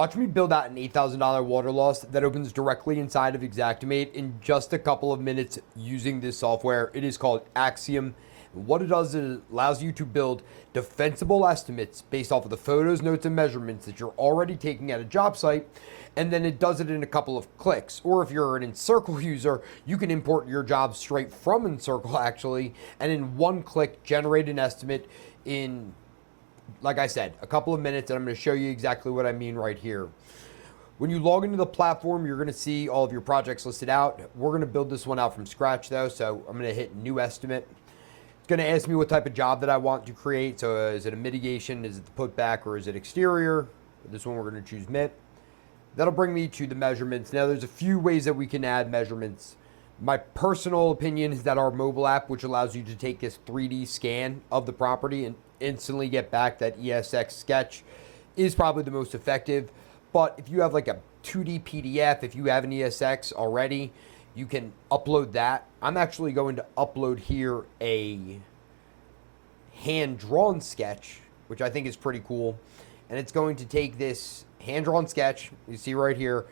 Watch me build out an $8,000 water loss that opens directly inside of Xactimate in just a couple of minutes using this software. It is called Axiom. And what it does is it allows you to build defensible estimates based off of the photos, notes, and measurements that you're already taking at a job site. And then it does it in a couple of clicks. Or if you're an Encircle user, you can import your job straight from Encircle actually, and in one click generate an estimate in, like I said, a couple of minutes, and I'm going to show you exactly what I mean right here. When you log into the platform, you're going to see all of your projects listed out. We're going to build this one out from scratch though, so I'm going to hit new estimate. It's going to ask me what type of job that I want to create. So is it a mitigation, is it the putback, or is it exterior? This one we're going to choose MIT. That'll bring me to the measurements. Now there's a few ways that we can add measurements. My personal opinion is that our mobile app, which allows you to take this 3D scan of the property and instantly get back that ESX sketch, is probably the most effective. But if you have like a 2D PDF, if you have an ESX already, you can upload that. I'm actually going to upload here a hand-drawn sketch, which I think is pretty cool. And it's going to take this hand-drawn sketch, you see right here,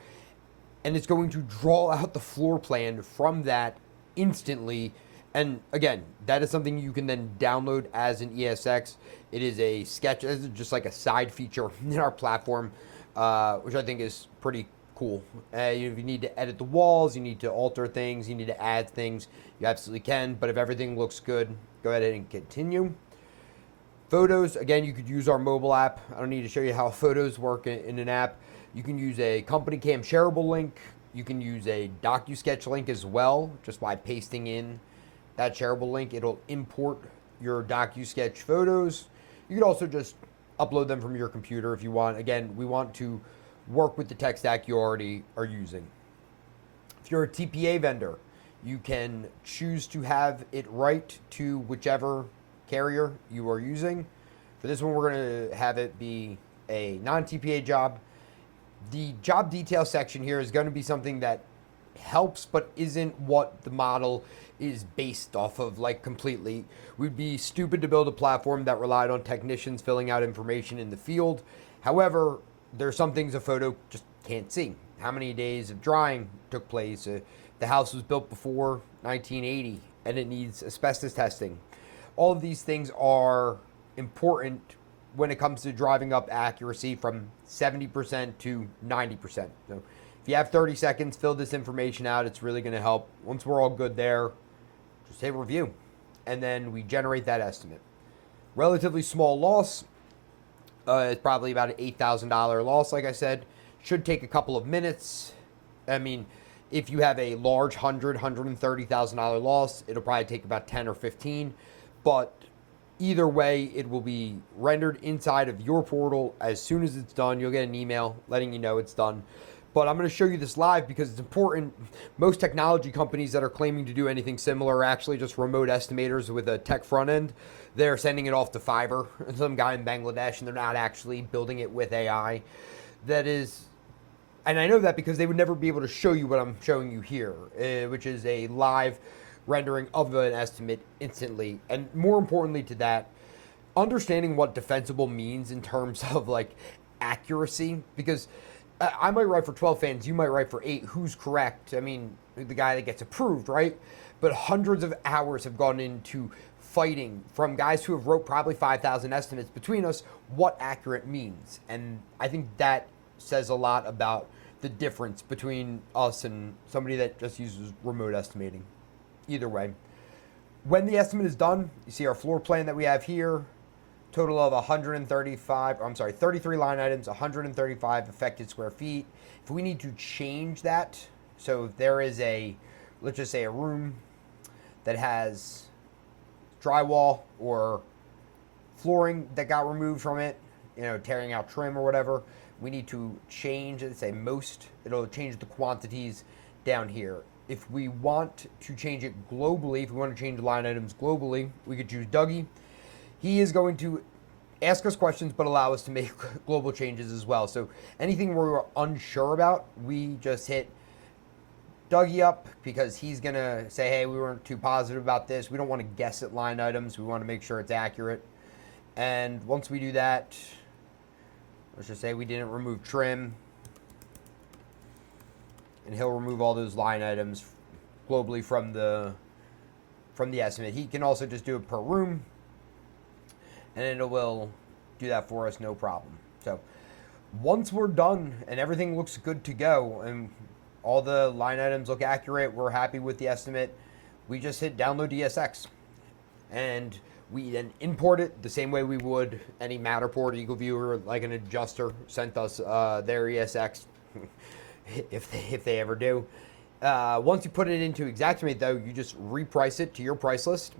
and it's going to draw out the floor plan from that instantly. And again, that is something you can then download as an ESX. It is a sketch, this is just like a side feature in our platform, which I think is pretty cool. If you need to edit the walls, you need to alter things, you need to add things, you absolutely can. But if everything looks good, go ahead and continue. Photos, again, you could use our mobile app. I don't need to show you how photos work in an app. You can use a company cam shareable link. You can use a DocuSketch link as well, just by pasting in that shareable link. It'll import your DocuSketch photos. You could also just upload them from your computer if you want. Again, we want to work with the tech stack you already are using. If you're a TPA vendor, you can choose to have it write to whichever carrier you are using. For this one, we're going to have it be a non-TPA job. The job detail section here is going to be something that helps but isn't what the model is based off of, like, completely. We'd be stupid to build a platform that relied on technicians filling out information in the field. However, there are some things a photo just can't see. How many days of drying took place? The house was built before 1980 and it needs asbestos testing. All of these things are important when it comes to driving up accuracy from 70% to 90%. So if you have 30 seconds, fill this information out. It's really going to help. Once we're all good there, just hit review. And then we generate that estimate. Relatively small loss. It's probably about an $8,000 loss, like I said. Should take a couple of minutes. I mean, if you have a large $130,000 loss, it'll probably take about 10 or 15. But either way, it will be rendered inside of your portal. As soon as it's done, you'll get an email letting you know it's done. But I'm going to show you this live because it's important. Most technology companies that are claiming to do anything similar are actually just remote estimators with a tech front end. They're sending it off to Fiverr, some guy in Bangladesh, and they're not actually building it with AI. That is, and I know that because they would never be able to show you what I'm showing you here, which is a live rendering of an estimate instantly. And more importantly to that, understanding what defensible means in terms of like accuracy, because I might write for 12 fans, you might write for 8. Who's correct? I mean, the guy that gets approved, right? But hundreds of hours have gone into fighting from guys who have wrote probably 5,000 estimates between us what accurate means. And I think that says a lot about the difference between us and somebody that just uses remote estimating. Either way, when the estimate is done, you see our floor plan that we have here, total of 33 line items, 135 affected square feet. If we need to change that, so if there is a, let's just say a room that has drywall or flooring that got removed from it, you know, tearing out trim or whatever, we need to change it, say most, it'll change the quantities down here. If we want to change it globally, if we want to change line items globally, we could choose Dougie. He is going to ask us questions, but allow us to make global changes as well. So anything we're unsure about, we just hit Dougie up because he's going to say, hey, we weren't too positive about this. We don't want to guess at line items. We want to make sure it's accurate. And once we do that, Let's just say we didn't remove trim, and he'll remove all those line items globally from the estimate. He can also just do it per room, and it will do that for us, no problem. So once we're done and everything looks good to go and all the line items look accurate, we're happy with the estimate, we just hit download ESX. And we then import it the same way we would any Matterport, EagleView, like an adjuster sent us their ESX, if they ever do. Once you put it into Xactimate, though, you just reprice it to your price list.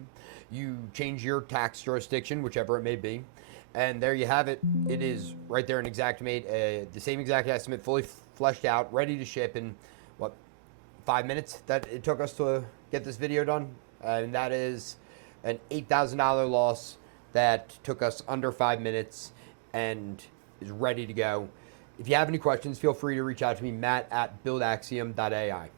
You change your tax jurisdiction, whichever it may be. And there you have it. It is right there in Xactimate, the same exact estimate, fully fleshed out, ready to ship in, 5 minutes that it took us to get this video done. And that is an $8,000 loss that took us under 5 minutes and is ready to go. If you have any questions, feel free to reach out to me, Matt at buildaxiom.ai.